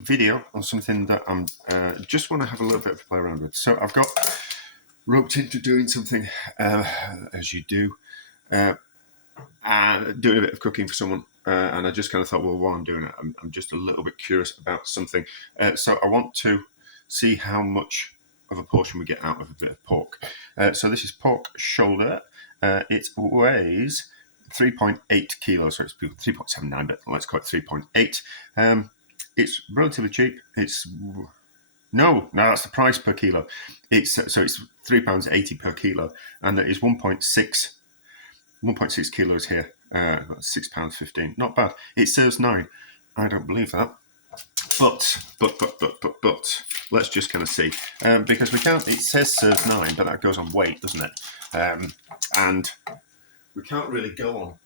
video on something that I'm just want to have a little bit of a play around with. So I've got roped into doing something as you do, and doing a bit of cooking for someone. And I just kind of thought, well, while I'm doing it, I'm just a little bit curious about something. So I want to see how much of a portion we get out of a bit of pork. So this is pork shoulder. It weighs 3.8 kilos, so it's 3.79, but let's call it 3.8. It's relatively cheap. No, that's the price per kilo. It's £3.80 per kilo, and there is 1.6 kilos here. £6.15. Not bad. It serves 9. I don't believe that. But let's just kind of see, because we can't. It says serves 9, but that goes on weight, doesn't it? And we can't really go on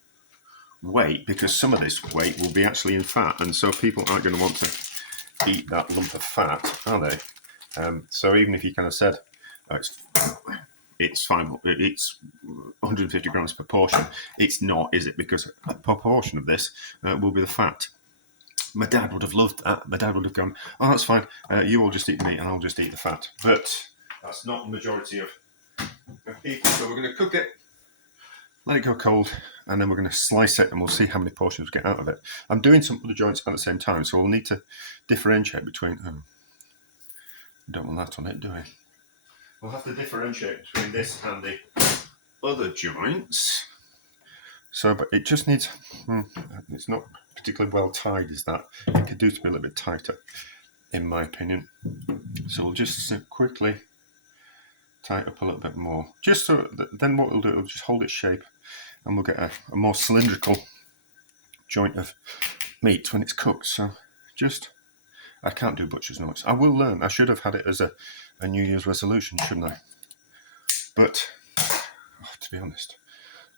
weight because some of this weight will be actually in fat, and so people aren't going to want to eat that lump of fat, are they? So even if you kind of said it's fine, it's 150 grams per portion, it's not, is it? Because a proportion of this will be the fat. My dad would have loved that. My dad would have gone, oh, that's fine, you all just eat the meat and I'll just eat the fat. But that's not the majority of people. So we're going to cook it, let it go cold, and then we're going to slice it and we'll see how many portions we get out of it. I'm doing some other joints at the same time, so we'll need to differentiate between... we don't want that on it, do we? We'll have to differentiate between this and the other joints. So, but it just needs... it's not particularly well tied, is that? It could do to be a little bit tighter, in my opinion. So we'll just quickly tie it up a little bit more. Just so that then what we'll do, we'll just hold its shape and we'll get a more cylindrical joint of meat when it's cooked. So just, I can't do butcher's noise. I will learn. I should have had it as a New Year's resolution, shouldn't I? But to be honest,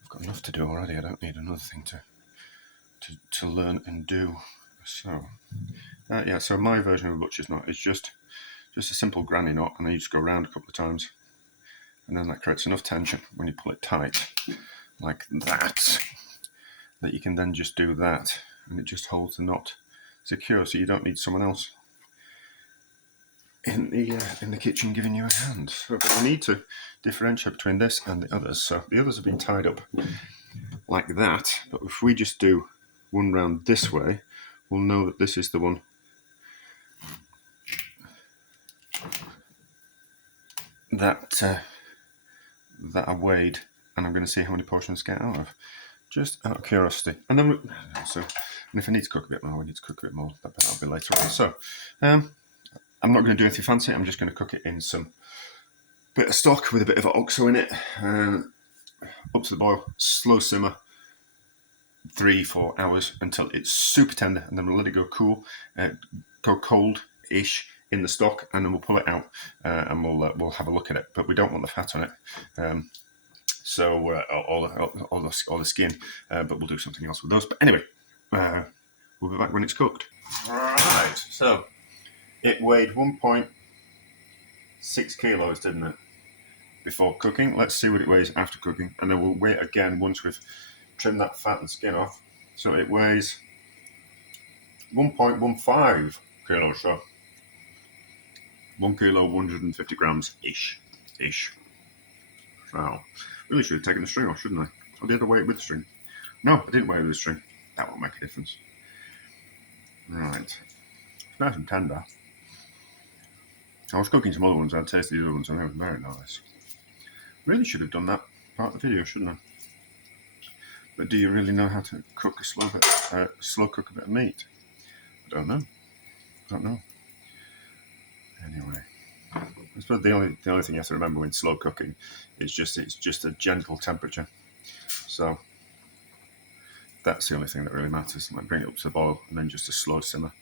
I've got enough to do already. I don't need another thing to learn and do. So yeah, so my version of a butcher's knot is just a simple granny knot, and then you just go around a couple of times, and then that creates enough tension when you pull it tight, like that you can then just do that, and it just holds the knot secure, so you don't need someone else in the kitchen giving you a hand. So, but we need to differentiate between this and the others. So the others have been tied up like that, but if we just do one round this way, we'll know that this is the one that I weighed, and I'm going to see how many portions I get out of, just out of curiosity. And then and if I need to cook a bit more, we need to cook a bit more. That'll be later on. So I'm not going to do anything fancy. I'm just going to cook it in some bit of stock with a bit of OXO in it, up to the boil, slow simmer, 3-4 hours until it's super tender, and then we'll let it go cool, go cold-ish in the stock, and then we'll pull it out and we'll have a look at it. But we don't want the fat on it, so all the skin. But we'll do something else with those. But anyway, we'll be back when it's cooked. Right. So it weighed 1.6 kilos, didn't it? Before cooking. Let's see what it weighs after cooking, and then we'll weigh it again once we've trimmed that fat and skin off. So it weighs 1.15 kilos. So 1 kilo, 150 grams ish. So really should have taken the string off, shouldn't I? Or did I weigh it with the string? No, I didn't weigh it with the string. That won't make a difference. Right. It's nice and tender. I was cooking some other ones. I'd tasted the other ones, and they were very nice. Really should have done that part of the video, shouldn't I? But do you really know how to cook slow cook a bit of meat? I don't know. Anyway, I suppose the only thing you have to remember when slow cooking is it's just a gentle temperature. So that's the only thing that really matters. Like bring it up to the boil and then just a slow simmer.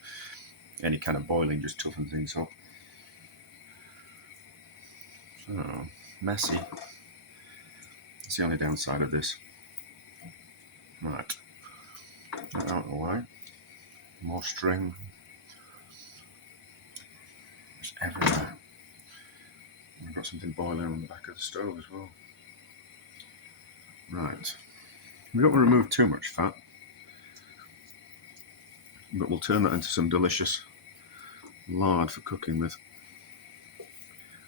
Any kind of boiling just toughens things up. So messy. It's the only downside of this. Right. Out of the way. More string. It's everywhere. I've got something boiling on the back of the stove as well. Right. We don't want to remove too much fat, but we'll turn that into some delicious lard for cooking with.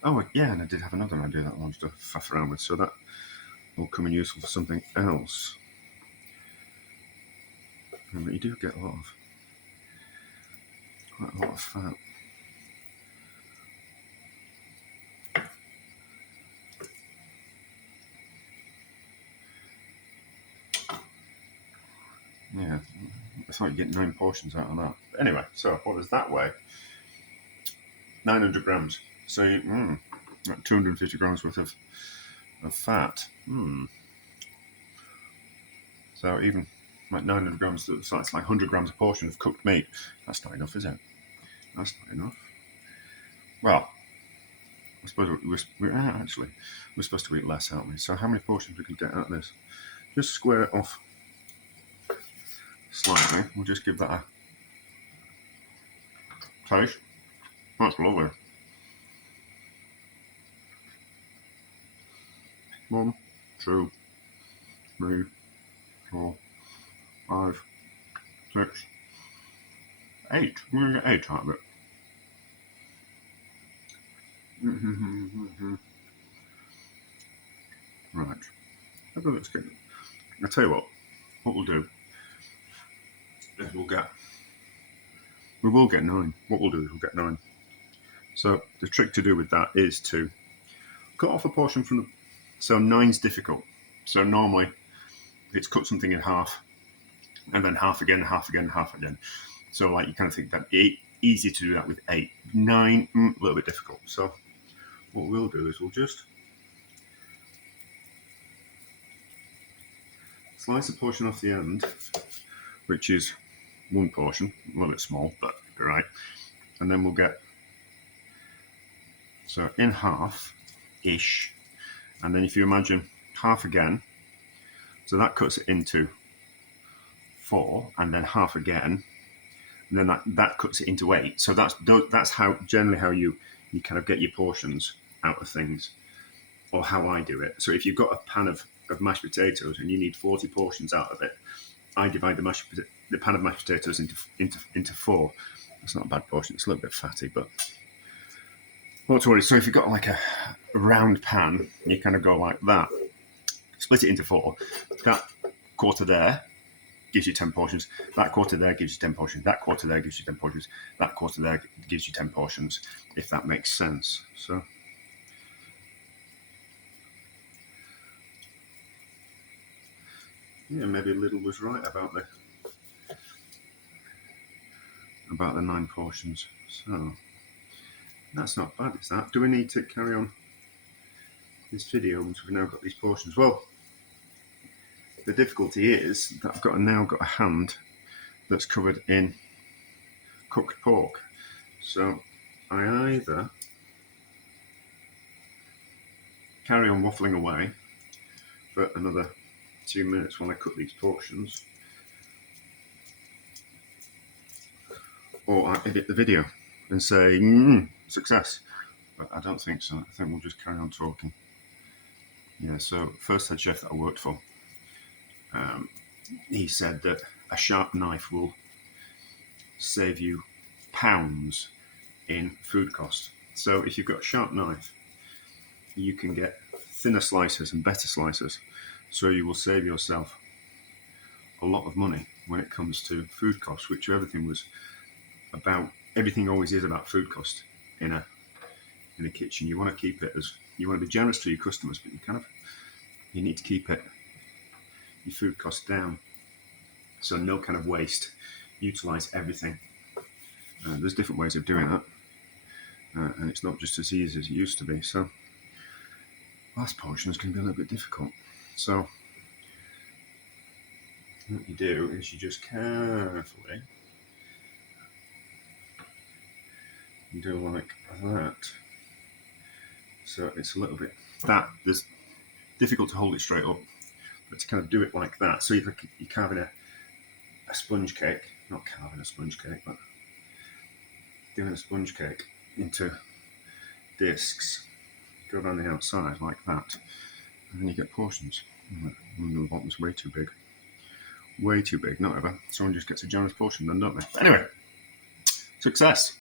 Oh, yeah, and I did have another idea that I wanted to faff around with, so that will come in useful for something else. But you do get quite a lot of fat. Yeah, I thought you'd get 9 portions out of that. But anyway, so what does that weigh? 900 grams. So, 250 grams worth of fat. So even like 900 grams, so it's like 100 grams a portion of cooked meat. That's not enough, is it? That's not enough. Well, I suppose we're supposed to eat less, aren't we? So how many portions we can get out of this? Just square it off slightly. We'll just give that a taste. That's lovely. 1, 2, 3, 4, 5, 6, 8. We're going to get 8 out of it. Right. Let's get. I'll tell you what we'll do is we will get 9. What we'll do is we'll get 9. So the trick to do with that is to cut off a portion from the. So 9's difficult. So normally it's cut something in half, and then half again, half again, half again. So like you kind of think that easy to do that with 8. 9, a little bit difficult. So what we'll do is we'll just slice a portion off the end, which is 1 portion, a little bit small, but right. And then we'll get, so in half-ish, and then if you imagine half again, so that cuts it into 4, and then half again, and then that cuts it into 8. So that's how generally how you kind of get your portions out of things, or how I do it. So if you've got a pan of mashed potatoes and you need 40 portions out of it, I divide the pan of mashed potatoes into 4. It's not a bad portion. It's a little bit fatty, but not to worry. So if you've got like a round pan, you kind of go like that. Split it into 4. That quarter there gives you 10 portions. That quarter there gives you 10 portions. That quarter there gives you 10 portions. That quarter there gives you 10 portions, if that makes sense. So yeah, maybe Lidl was right about the 9 portions. So that's not bad, is that? Do we need to carry on this video once we've now got these portions? Well, the difficulty is that I've now got a hand that's covered in cooked pork. So I either carry on waffling away for another 2 minutes while I cook these portions, or I edit the video and say, success. But I don't think so. I think we'll just carry on talking. Yeah, so first head chef that I worked for, he said that a sharp knife will save you pounds in food cost. So if you've got a sharp knife, you can get thinner slices and better slices. So you will save yourself a lot of money when it comes to food costs, which everything always is about food cost in a kitchen. You want to keep it you want to be generous to your customers, but you need to keep your food costs down. So no kind of waste. Utilize everything. There's different ways of doing that, and it's not just as easy as it used to be. So last portions can be a little bit difficult. So what you do is you just carefully do like that. So it's a little bit there's difficult to hold it straight up, but to kind of do it like that. So you're carving a sponge cake, not carving a sponge cake, but doing a sponge cake into discs. Go down the outside like that, and then you get portions. The bottom's way too big. Way too big, not ever. Someone just gets a generous portion then, don't they? But anyway, success.